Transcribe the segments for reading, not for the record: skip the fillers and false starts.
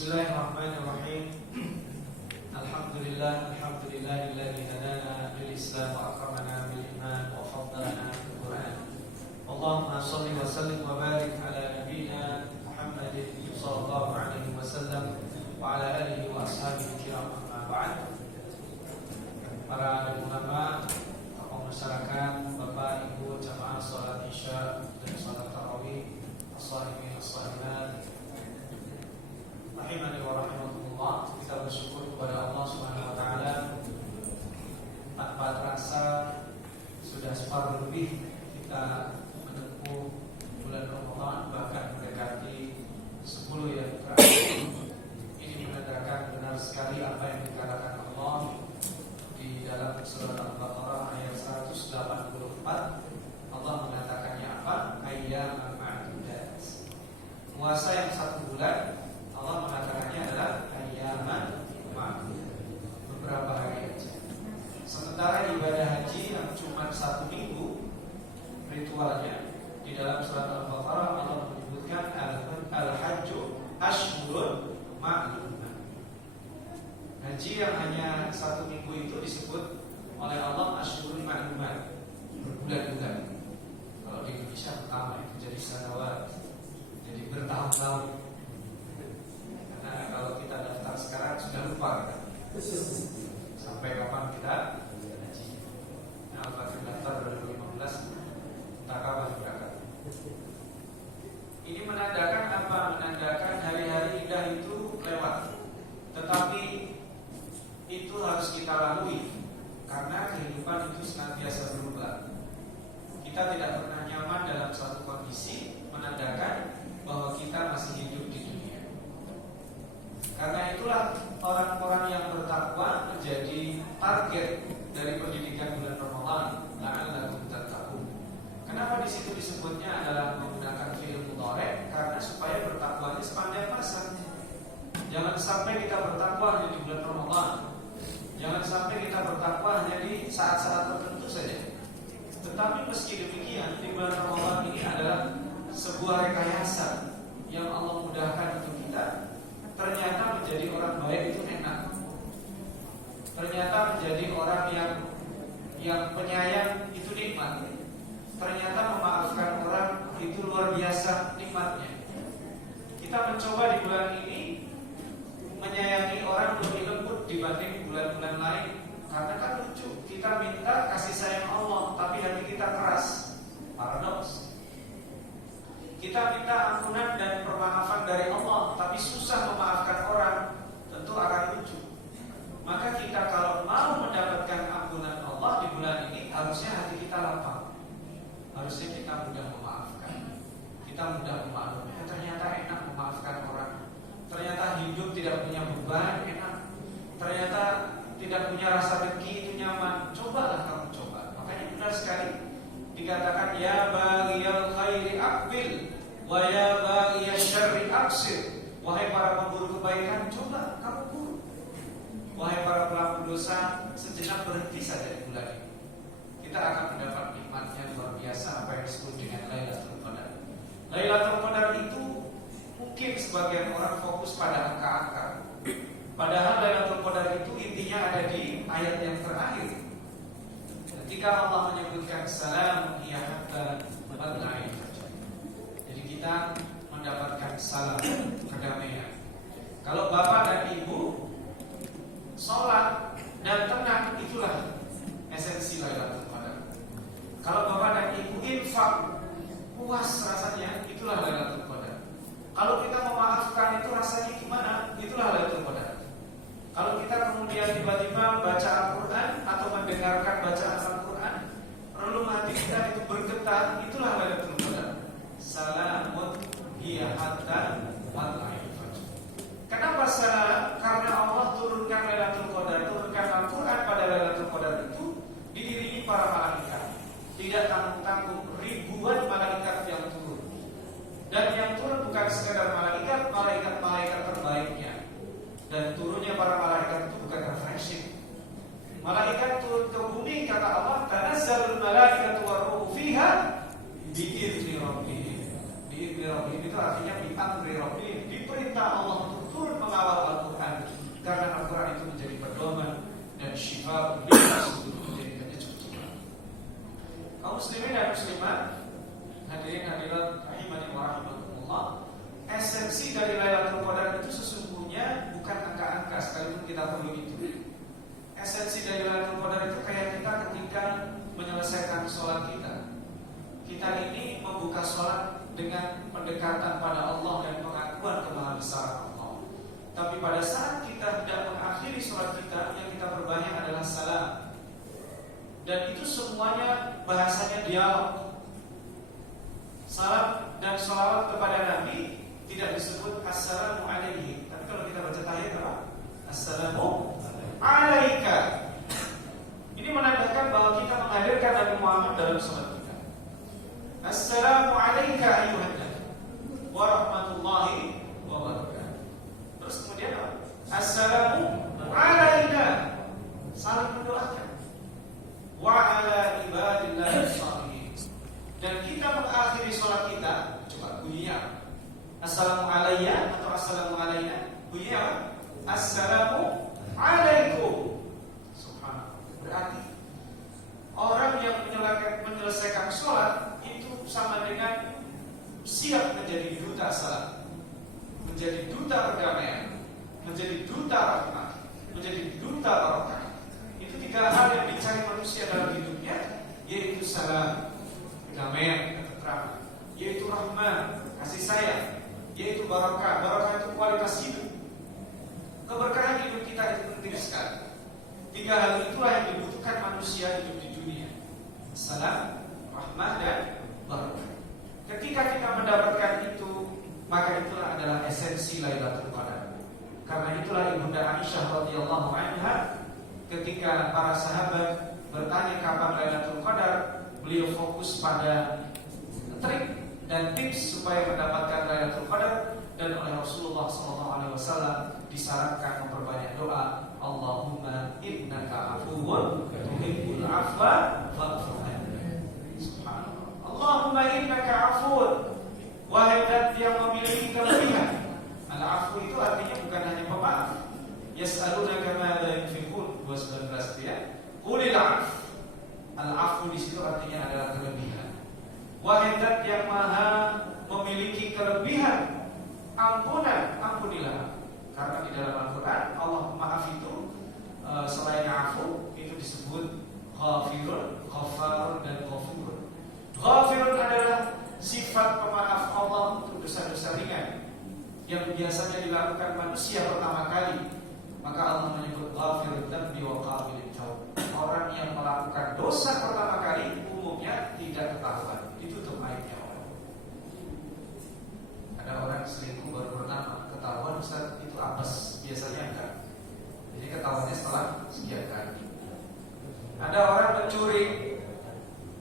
Bismillahirrahmanirrahim. Alhamdulillahilladzi hadana lil Islam wa akramana bil iman wa faddalana bil Qur'an. Allahumma shalli wa sallim wa barik ala nabiyyina Muhammadin sallallahu alaihi wasallam wa ala alihi wa ashabihi kiram amma ba'd. Para ulama, tokoh masyarakat, Bapak Ibu jamaah salat Isya dan salat tarawih, as-shaimin as-shaimat, rahimani wa rahimakumullah. Kita bersyukur kepada Allah Subhanahu wa taala, tanpa terasa sudah separuh lebih kita menempuh bulan Ramadan, bahkan mendekati 10 yang terakhir. Ini menandakan benar sekali apa yang dikatakan Allah di dalam surat Al-Baqarah ayat 184. Allah mengatakannya apa? Ayyaman ma'dudat. Puasa yang 1 bulan, Allah mengatakannya adalah ayyaman ma'dudat, beberapa hari aja. Sementara ibadah haji yang cuma 1 minggu ritualnya, di dalam surat Al-Baqarah Allah menyebutkan al-hajju ashhurun ma'lumat. Haji yang hanya 1 minggu itu disebut oleh Allah ashhurun ma'lumat, berbulan-bulan. Kalau di Indonesia pertama itu jadi sanawat, jadi bertahun-tahun. Nah, kalau kita daftar sekarang sudah lupa kan? Sampai kapan kita haji. Nah, kalau kita daftar 2015, entah kapan berangkat. Ini menandakan apa? Menandakan hari-hari indah itu lewat. Tetapi itu harus kita lalui, karena kehidupan itu senantiasa berubah. Kita tidak pernah nyaman dalam suatu kondisi, menandakan bahwa kita masih hidup di dunia. Karena itulah orang-orang yang bertakwa menjadi target dari pendidikan bulan Ramadan. La'allakum tattaqun. Kenapa di situ disebutnya adalah menggunakan fi'il mudhari'? Karena supaya bertakwanya sepanjang masa. Jangan sampai kita bertakwa hanya di bulan Ramadan. Jangan sampai kita bertakwa hanya di saat-saat tertentu saja. Tetapi meski demikian, di bulan Ramadan ini adalah sebuah rekayasa yang Allah mudahkan untuk kita. Ternyata menjadi orang baik itu enak. Ternyata menjadi orang yang penyayang itu nikmat. Ternyata memaafkan orang itu luar biasa nikmatnya. Kita mencoba di bulan ini menyayangi orang lebih lembut dibanding bulan-bulan lain. Karena kan lucu, kita minta kasih sayang Allah, tapi hati kita keras. Paradoks. Kita minta ampunan dan permaafan dari Allah, tapi susah memaafkan orang. Tentu akan lucu. Maka kita kalau mau mendapatkan ampunan Allah di bulan ini, harusnya hati kita lapang. Harusnya kita mudah memaafkan. Kita mudah memaafkan. Ternyata enak memaafkan orang. Ternyata hidup tidak punya beban, enak. Ternyata tidak punya rasa dengki, itu nyaman. Cobalah kamu coba. Makanya benar sekali dikatakan ya baghiyal khairi aqbil wa ya baghiyash syarri aqsir. Wahai para pemburu kebaikan, coba kamu buru. Wahai para pelaku dosa, sejenak berhenti saja di bulan ini. Kita akan mendapat nikmatnya luar biasa, apa yang disebut dengan Lailatul Qadar. Lailatul Qadar itu mungkin sebagian orang fokus pada angka-angka. Padahal Lailatul Qadar itu intinya ada di ayat yang terakhir. Ketika Allah menyebutkan salam hiya hatta matla'il fajr. Jadi kita mendapatkan salam, kedamaian. Kalau bapak dan ibu sholat dan tenang, itulah esensi Lailatul Qadar. Kalau bapak dan ibu infak, puas rasanya, itulah Lailatul Qadar. Kalau kita memaafkan itu rasanya gimana? Itulah Lailatul Qadar. Kalau kita kemudian tiba-tiba baca Al-Quran atau mendengarkan bacaan Al-Quran, relung hati kita itu bergetar, itulah Lailatul Qadar. Salamun hiya hatta matla'il fajr. Kenapa salam Lailatul Qadar itu sesungguhnya bukan angka-angka, sekalipun kita perlu itu. Esensi dari Lailatul Qadar itu kayak kita ketika menyelesaikan sholat kita. Kita ini membuka sholat dengan pendekatan pada Allah dan pengakuan kemahabesaran Allah. Tapi pada saat kita tidak mengakhiri sholat kita, yang kita perbanyak adalah salam. Dan itu semuanya bahasanya dialog. Salam dan sholawat kepada Nabi tidak disebut assalamu alaihi. Tapi kalau kita baca tahiyat apa? Assalamu alaika. Ini menandakan bahwa kita menghadirkan Nabi Muhammad dalam sholat kita. Assalamu alaika ayuhan nabi wa rahmatullahi wa barakatuh. Terus kemudian apa? Assalamu alaina. Saling mendoakan. Wa ala ibadillahi shalihin. Dan kita mengakhiri sholat kita, coba bunyinya assalamu alayya atau assalamu alayna, bunyinya assalamu alaikum. Subhanallah. Berarti orang yang menyelesaikan sholat itu sama dengan siap menjadi duta salam, menjadi duta perdamaian, menjadi duta rahmat, menjadi duta barakah. Itu tiga hal yang dicari manusia dalam hidupnya, yaitu salam, kedamaian, ketentraman, yaitu rahmat, kasih sayang, yaitu barakah. Barakah itu kualitas hidup. Keberkahan hidup kita itu penting sekali. Tiga hal itulah yang dibutuhkan manusia hidup di dunia: salam, rahmat, dan barakah. Ketika kita mendapatkan itu, maka itulah adalah esensi Lailatul Qadar. Karena itulah Ibunda Aisyah radhiyallahu anha, ketika para sahabat bertanya kapan Lailatul Qadar, beliau fokus pada trik dan tips supaya mendapatkan Lailatul Qadar. Dan oleh Rasulullah SAW disarankan memperbanyak doa, Allahumma innaka afuwun tuhibbul afwa fa'fu anni. Subhanallah. Allahumma innaka afuwun, wahai zat yang memiliki kelebihan. Al-afu itu artinya bukan hanya pemaaf. Yas'alunaka madza yunfiqun 219 itu ya. Qulil af. Al-afu di situ artinya adalah kelebihan. Wahai zat yang maha memiliki kelebihan, ampunan, ampunilah. Karena di dalam Al-Quran Allah maaf itu selain afu itu disebut ghafirun, ghafarun, dan ghafurun. Ghafirun adalah sifat pemaaf Allah untuk dosa-dosa ringan yang biasanya dilakukan manusia pertama kali. Maka Allah menyebut ghafirun dzambi wa qabilit taub. Orang yang melakukan dosa pertama kali umumnya tidak ketahuan, ditutup aibnya orang. Ada orang selingkuh baru pertama ketahuan, Ustaz, itu apes, biasanya enggak. Jadi ketahuannya setelah sekian kali. Ada orang mencuri,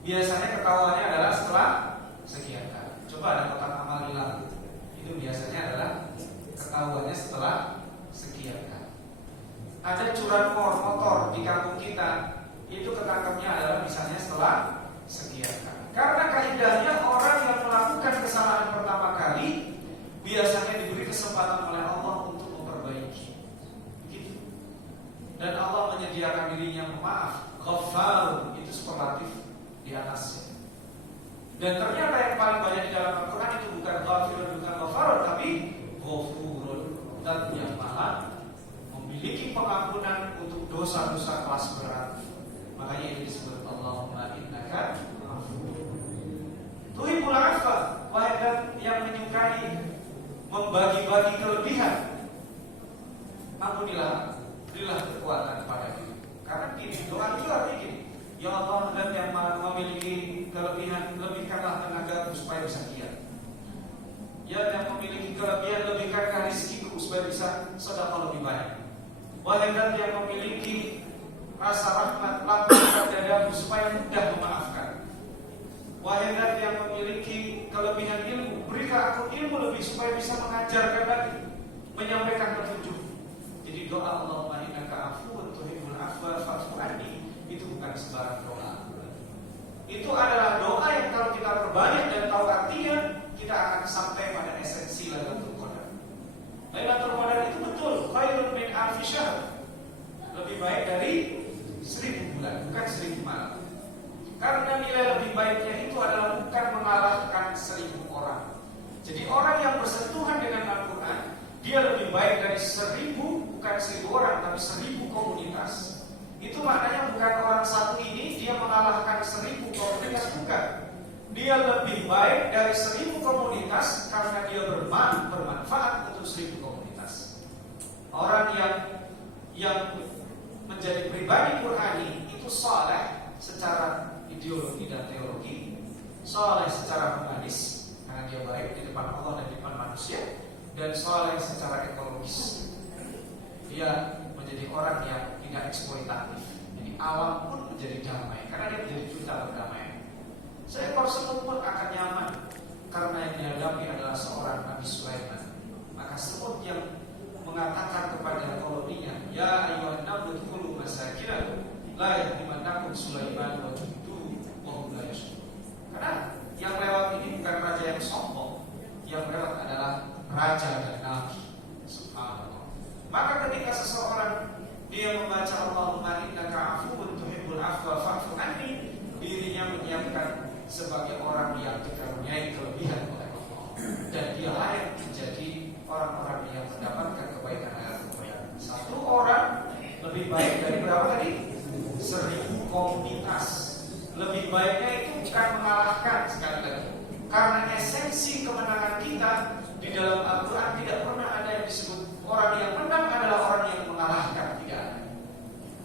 biasanya ketahuannya adalah setelah sekian kali. Coba ada kotak amal hilang, itu biasanya adalah ketahuannya setelah sekian kali. Ada curanmor motor di kampung kita, itu ketangkapnya adalah misalnya setelah sekian kali. Karena kaidahnya orang yang melakukan kesalahan pertama kali biasanya diberi kesempatan oleh Allah untuk memperbaiki. Begitu. Dan Allah menyediakan dirinya pemaaf, Ghaffar, itu superlatif di atasnya. Dan ternyata yang paling banyak di dalam Al-Quran itu bukan Ghafirun, bukan Ghafarun, tapi Ghafurun, dan yang maha memiliki pengampunan untuk dosa-dosa kelas berat. Makanya ini disebut Allahumma innaka afuwwun tuhibbul afwa, wahai zat yang menyukai membagi-bagi kelebihan, ampunilah, berilah kekuatan kepada kita. Karena gini, doa itu artinya gini, ya Allah, dan yang memiliki kelebihan, lebihkanlah tenagaku supaya bisa giat. Ya, yang memiliki kelebihan, lebihkanlah rizkiku supaya bisa sedekah lebih banyak. Wahai zat yang memiliki rasa rahmat, lapangkan dadaku supaya mudah memaafkan. Wahai zat yang memiliki kelebihan ilmu, berikan aku ilmu lebih supaya bisa mengajarkan lagi, menyampaikan petunjuk. Jadi doa Allahumma innaka afuwwun tuhibbul afwa fa'fu anni itu bukan sembarang doa. Itu adalah doa yang kalau kita perbanyak dan tahu artinya, kita akan sampai pada esensi Lailatul Qadar. Lailatul Qadar itu betul khairun min alfi syahr, lebih baik dari 1000 bulan, bukan 1000 malam. Karena nilai lebih baiknya itu adalah bukan mengalahkan 1000 orang. Jadi orang yang bersentuhan dengan Al-Quran, dia lebih baik dari 1000, bukan 1000 orang, tapi 1000 komunitas. Itu maknanya bukan orang satu ini dia mengalahkan 1000 komunitas, bukan. Dia lebih baik dari 1000 komunitas karena dia bermanfaat untuk 1000 komunitas. Orang yang menjadi pribadi Qur'ani itu saleh secara ideologi dan teologi, saleh secara humanis karena dia baik di depan Allah dan di depan manusia, dan saleh secara ekologis. Dia menjadi orang yang tidak eksploitatif. Jadi alam pun menjadi damai karena dia menjadi duta perdamaian. Seekor semut pun akan nyaman karena yang dihadapi adalah seorang Nabi Sulaiman. Maka semut yang mengatakan kepada koloninya, ya ayyuhan nablu dkhulu masakinakum la yahtimannakum Sulaiman wa junuduhu wa hum la yash'urun. Karena yang lewat ini bukan raja yang sombong, yang lewat adalah raja dan nabi. Subhanallah. Maka ketika seseorang dia membaca Allahumma innaka afuwwun tuhibbul afwa fa'fu anni, dirinya menyiapkan sebagai orang yang dikaruniai kelebihan oleh Allah, dan dia layak menjadi orang-orang yang mendapatkan kebaikan akhirat. Satu orang lebih baik dari berapa tadi? 1000 komunitas. Lebih baiknya itu bukan mengalahkan, sekali lagi, karena esensi kemenangan kita di dalam Al-Quran tidak pernah ada yang disebut orang yang menang adalah orang yang mengalahkan, tidak ada.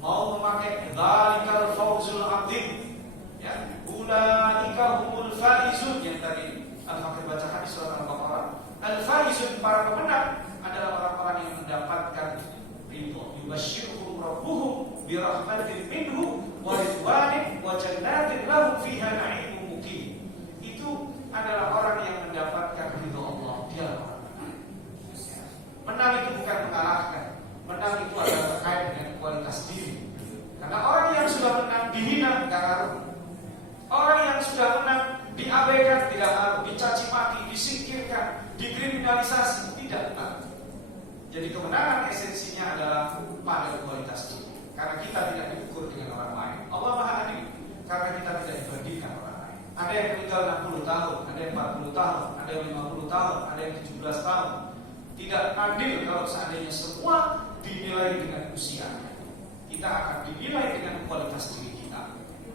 Mau memakai dzalikal fawzul adzim, ya, ulaika humul faizun yang tadi Al-Fakir bacakan di surat Al-Baqarah. Al-faizun, para pemenang adalah orang-orang yang mendapatkan ridho. Yubashshiruhum rabbuhum bi rahmatin minhu wa ridwanin wa jannatin lahum fiha na'imun muqim. Itu adalah orang yang mendapatkan ridho Allah. Dia orang menang. Menang itu bukan mengalahkan. Menang itu adalah terkait dengan kualitas diri. Karena orang yang sudah menang dihina tidak ngaruh. Orang yang sudah menang diabaikan tidak ngaruh, dicaci maki, disingkirkan, dikriminalisasi tidak ngaruh. Jadi kemenangan esensinya adalah pada kualitas diri. Karena kita tidak diukur dengan orang lain. Allah Maha Adil karena kita tidak dibandingkan orang lain. Ada yang meninggal 60 tahun, ada yang 40 tahun, ada yang 50 tahun, ada yang 17 tahun. Tidak adil kalau seandainya semua dinilai dengan usianya. Kita akan dinilai dengan kualitas diri kita.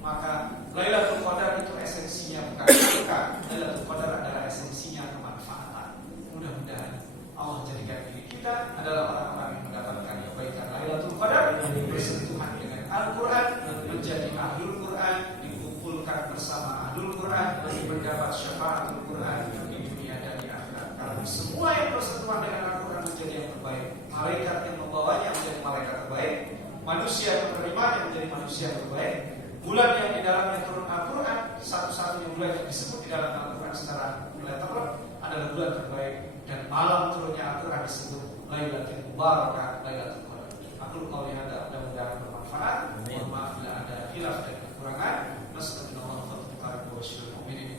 Maka Lailatul Qadar itu esensinya bukan berkah. Lailatul Qadar adalah esensinya kemanfaatan. Mudah-mudahan Allah jadikan diri kita adalah orang-orang yang mendapatkan kebaikan Lailatul Qadar, bersentuhan dengan Al-Quran, menjadi ahlul Quran, dikumpulkan bersama ahlul Quran, mendapat syafaatul Quran di dunia dan di akhirat. Karena semua yang bersentuhan dengan Al-Quran menjadi yang terbaik. Malaikat yang membawanya menjadi malaikat terbaik, manusia yang menerimanya menjadi manusia terbaik. Bulan yang di dalamnya turun Al-Quran, satu-satunya bulan yang disebut di dalam Al-Quran secara letter adalah bulan terbaik. Dan malam turunnya Al-Quran disebut Lailatul Mubarakah, Lailatul Qadar. Aku qauli hadza, mudah-mudahan bermanfaat. Mohon maaf bila ada khilaf dan kekurangan. Nasallallahu alaihi wa sallam.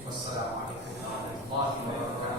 Wassalamualaikum warahmatullahi wabarakatuh.